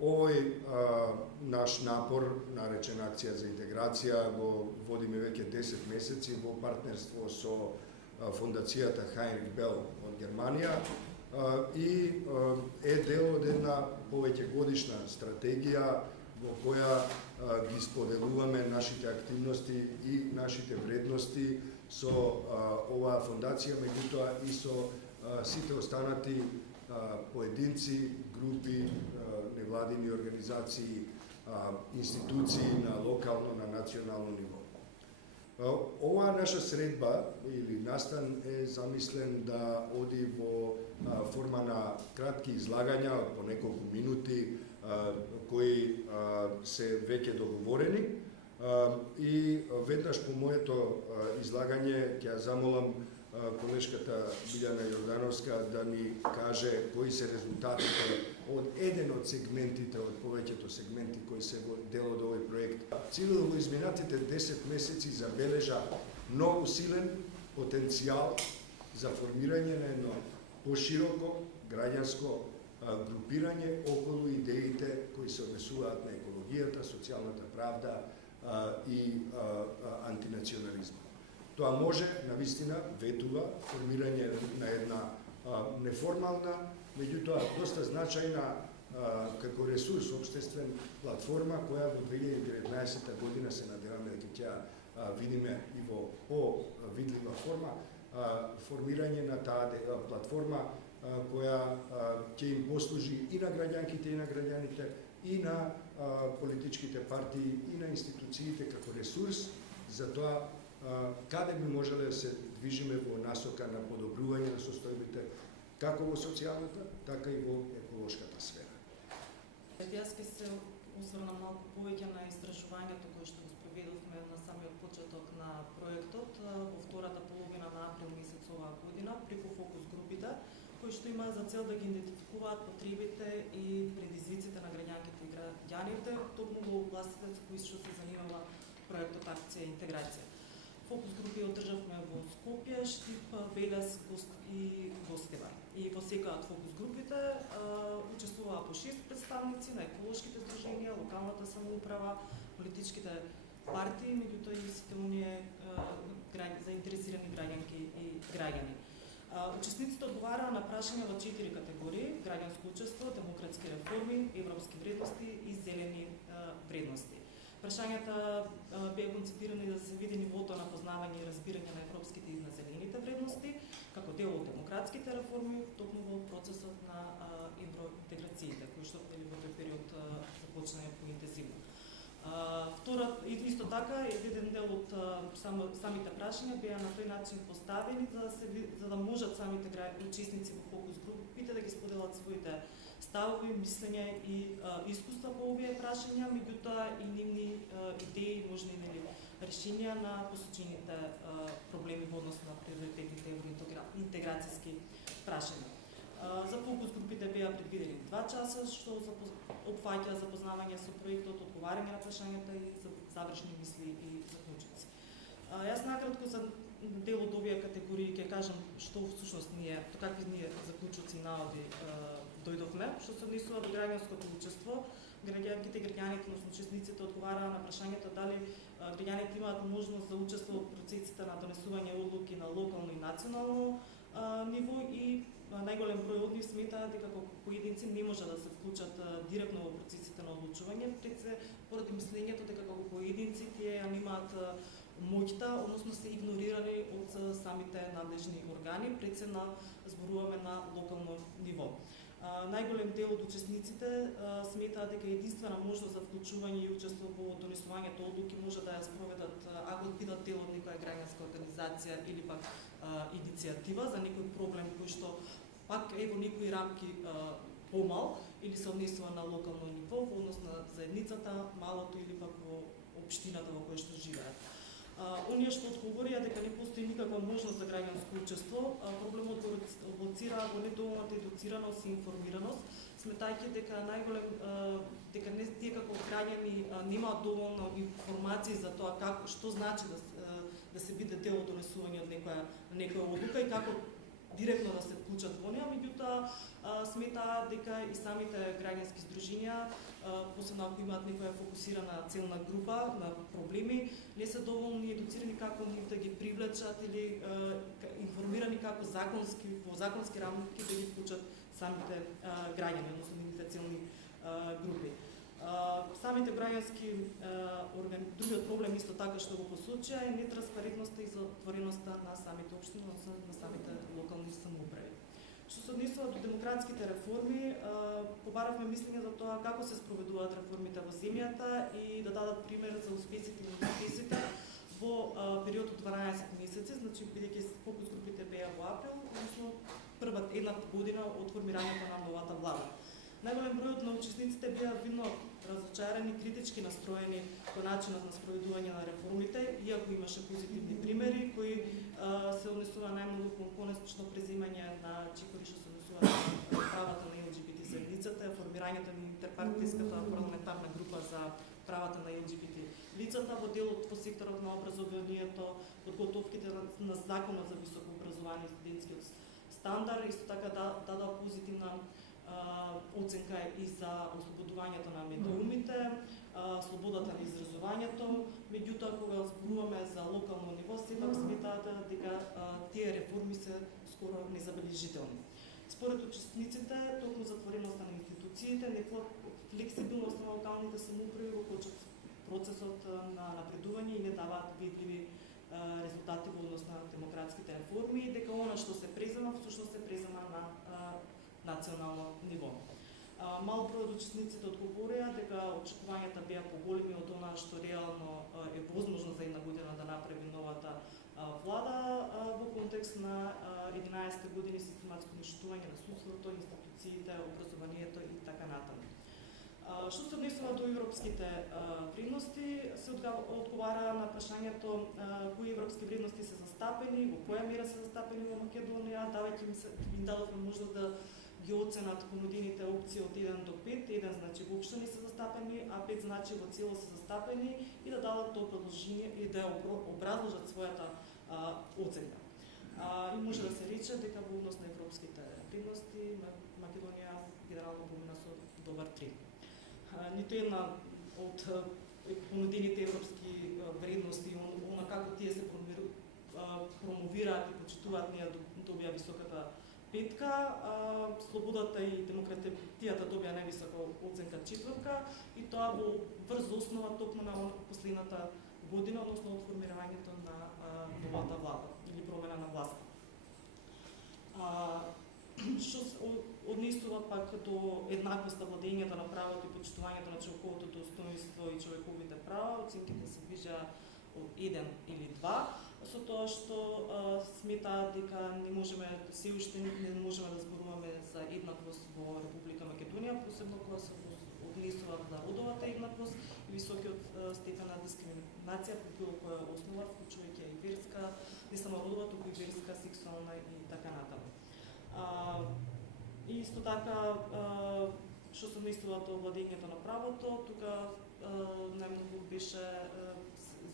Овој наш напор, наречен Акција за интеграција, го водиме веќе 10 месеци во партнерство со Фондацијата Хайнрих Бел од Германија и е дел од една повеќе годишна стратегија во која ги споделуваме нашите активности и нашите вредности со оваа фондација, меѓутоа и со сите останати поединци, групи, невладини организации, институции на локално, на национално ниво. Оваа наша средба или настан е замислен да оди во форма на кратки излагања по неколку минути кои се веќе договорени и веднаш по моето излагање ќе ја замолам колешката Билјана Јордановска да ни каже кои се резултатите од еден од сегментите, од повеќето сегменти кои се дел од овој проект. Цивил во изминатите 10 месеци забележа многу силен потенцијал за формирање на едно пошироко граѓанско групирање околу идеите кои се однесуваат на екологијата, социјалната правда и антинационализмот. Тоа може, навистина, ветува формирање на една неформална, меѓутоа доста значајна како ресурс општествен платформа која во 2019 година се надеваме дека ќе ја видиме и во по-видлива форма формирање на таа платформа која ќе им послужи и на граѓанките и на граѓаните и на политичките партии и на институциите како ресурс за тоа каде би можеле да се движиме во насока на подобрување на состојбите како во социјалната, така и во еколошката сфера. Јас ќе се осврнам малку повеќе на истражувањето кое што го спроведовме на самиот почеток на проектот во втората половина на април месец оваа година преку фокус групите, кои што има за цел да ги идентификуваат потребите и предизвиците на граѓанките и граѓаните токму во областите со кои што се занимава проектот Акција интеграција. Фокус групи одржавме во Скопје, Штип, Велес и Гостивар. И во секоја од фокус групите учествуваа по 6 представници на еколошките здруженија, локалната самоуправа, политичките партии, меѓутоа и сите оние заинтересирани граѓанки и граѓани. Учесниците одговараа на прашања во 4 категории: граѓанско учество, демократски реформи, европски вредности и зелени вредности. Прашањата беа концепирани да се види нивото на познавање и разбирање на европските и на зелените вредности како дел од демократските реформи токму во процесот на евроинтеграциите, кои што во тој период започнаа поинтензивно. Исто така, еден дел од самите прашања беа на тој начин поставени за да можат самите учесници во фокус групите да ги споделат своите ставови, мислења и искуства по овие прашања, меѓутоа и нивни идеи, можни решенија на посочените проблеми во однос на приоритетните евроинтеграцијски прашања. За фокус групите беа предвидени 2 часа, што опфаќа запознавање со проектот, одговарање на прашањата и завршни мисли и заклучоци. Јас накратко за дел од овие категории ќе кажам што всушност какви заклучоци и наводи дојдовме, што се однесува до граѓанското учество. Граѓанките и граѓаните, односно учесниците, одговараа на прашањето дали граѓаните имаат можност за учество во процесите на донесување одлуки на локално и национално ниво и најголем број од нив сметаат дека како поединци не може да се вклучат директно во процесите на одлучување, пред се поради мислењето дека како поединци тие ја немаат моќта, односно се игнорирани од самите надлежни органи, пред се зборуваме на локално ниво. Најголем дел од учесниците сметаат дека единствена можност за вклучување и учество во донесувањето одлуки може да ја спроведат ако бидат дел од некоја граѓанска организација или пак иницијатива за некој проблем кој што пак е во некои рамки помал или се однесува на локално ниво во однос на заедницата, малото или пак во општината во која што живеат. Оние што одговорија дека не постои никаква можност за граѓанско учество, проблемот го лоцираа во недоволната едуцираност и информираност, сметајќи дека дека тие како граѓани немаат доволно информации за тоа што значи да се биде дел од донесување од некоја одлука и како директно да се вклучат во неа, меѓутоа сметаат дека и самите граѓански здруженија, посебно ако имаат некоја фокусирана целна група на проблеми, не се доволно едуцирани како нив да ги привлечат или информирани како во законски рамки да ги вклучат самите граѓани, односно нивните целни групи. Самите граѓански другиот проблем исто така што го посочија е нетранспарентноста и затвореноста на самите општини, односно на самите локални самоуправи. Што се однесува до демократските реформи, побаравме мислење за тоа како се спроведуваат реформите во земјата и да дадат пример за успесите и неуспесите во период од 12 месеци, значи бидејќи фокус групите беа во април, односно прва една година од формирањето на новата влада. Најголем бројот на учесниците беа видно разочарани, критички настроени по начинот на спроведување на реформите, иако имаше позитивни примери кои се однесува најмногу кон конечно преземање на чекори што се однесува на правата на ЛГБТ заедницата, формирањето на интерпартиската парламентарна група за правата на ЛГБТ лицата во делот во секторот на образованието, подготовките на законот за високо образование и студентскиот стандард, исто така дадоа позитивна оценка и за ослободувањето на медиумите, слободата на изразувањето, меѓутоа кога зборуваме за локално ниво, сепак сметаат дека тие реформи се скоро незабележителни. Според учесниците, токму затвореноста на институциите, флексибилност на локалните самоуправи го кочат процесот на напредување и не даваат видливи резултати во однос на демократските реформи и дека она што се презема, всушност се презема на национално ниво. Мал број од учесниците одговорија дека очекувањата беа поголеми од она што реално е возможно за една година да направи новата влада во контекст на 11 години систематско уништување на судството, институциите, образованието и така натаму. Што се однесува до европските вредности, се одговара на прашањето кои европски вредности се застапени, во која мера се застапени во Македонија, давајќи им дадовме можност да ги оценат понудените опции од 1 до 5, 1 значи воопшто не се застапени, а 5 значи во цело се застапени и да дадат тоа предложение и да образложат својата оценка. И може да се рече дека во однос на европските вредности Македонија генерално помина со добар 3. Ниту една од понудените европски вредности, она како тие се промовираат и почитуваат, неа добија високата 5, слободата и демократијата добија највисока оценка 4 и тоа во врз основа токму на последната година, односно од формирањето на новата влада или промена на власта. Што однесува пак до еднаквост на владењето на правото и почитувањето на човековото достоинство и човековите права, оценките се движеа од 1 или 2, со тоа што сметаат дека не можеме се уште не можеме да зборуваме за еднаквост во Република Македонија, посебно кога се однесува на родовата еднаквост и високиот степен на дискриминација по било која основа, вклучувајќи и верска, не само родова, туку и верска, сексуална и така натаму. И исто така, што се однесува до владењето на правото, тука најмногу беше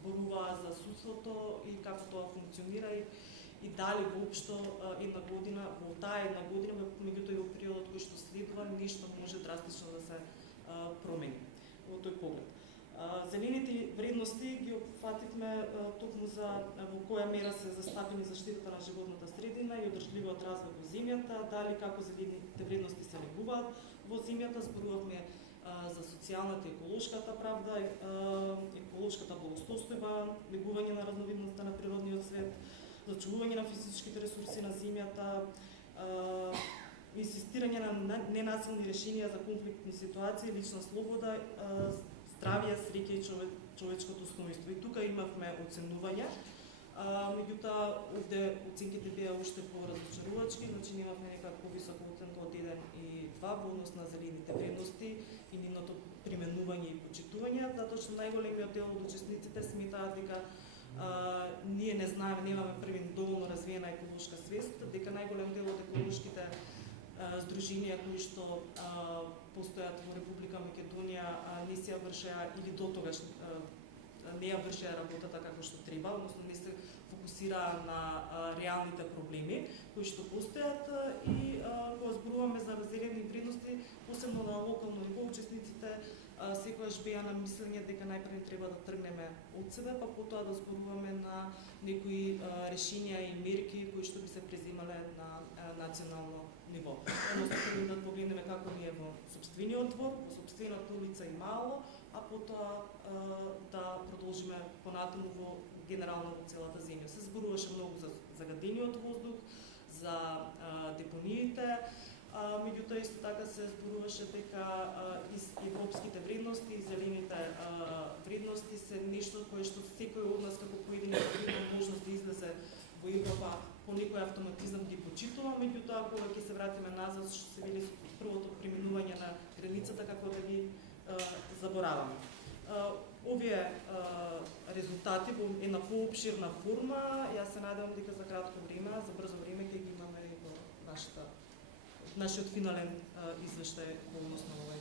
зборуваа за судството и како тоа функционира и дали воопшто една година, во таа една година, меѓутоа и во периодот кој што следува, нешто може драстично да се промени во тој поглед. Зелените вредности ги опфативме токму за во која мера се застапени заштитата на животната средина и одржливиот развој во земјата, дали како зелените вредности се негуваат во земјата, зборувавме за социјалната и еколошката правда, еколошката благосостојба, негување на разновидноста на природниот свет, зачувување на физичките ресурси на земјата, инсистирање на ненасилни решенија за конфликтни ситуации, лична слобода, здравје, среќа и човечко достоинство. И тука имавме оценување, меѓутоа овде оценките беа уште поразочарувачки, значи немавме некако повисока оценка од 1 и 2 во однос на зелените вредности и нивното применување и почитување, затоа што најголемиот дел од учесниците сметаат дека ние не знаеме, немаме први доволно развиена еколошка свест, дека најголем дел од еколошките здруженија кои што постојат во Република Македонија не се вршеа или дотогаш не ја вршеа работата како што треба, односно не се фокусираа на реалните проблеми кои што постојат и кога зборуваме за сите секогаш беа на мислење дека најпрво треба да тргнеме од себе, па потоа да зборуваме на некои решенија и мерки кои што би се преземале на национално ниво. Односно, прво да погледнеме како ни е во сопствениот двор, во сопствената улица и мало, а потоа да продолжиме понатаму во генерално во целата земја. Се зборуваше многу за загадениот воздух, за депониите, меѓутоа исто така се зборуваше дека европските вредности и зелените вредности се нешто кое што секој од нас како поединец има можност да излезе во Европа по некој автоматизам ги почитува, меѓутоа кога ќе се вратиме назад, што се вели првото преминување на границата, како да ги забораваме. Овие резултати во една поопширна форма, јас се надевам дека за кратко време, за брзо време ќе ги имаме и во нашиот финален извештај во однос на овој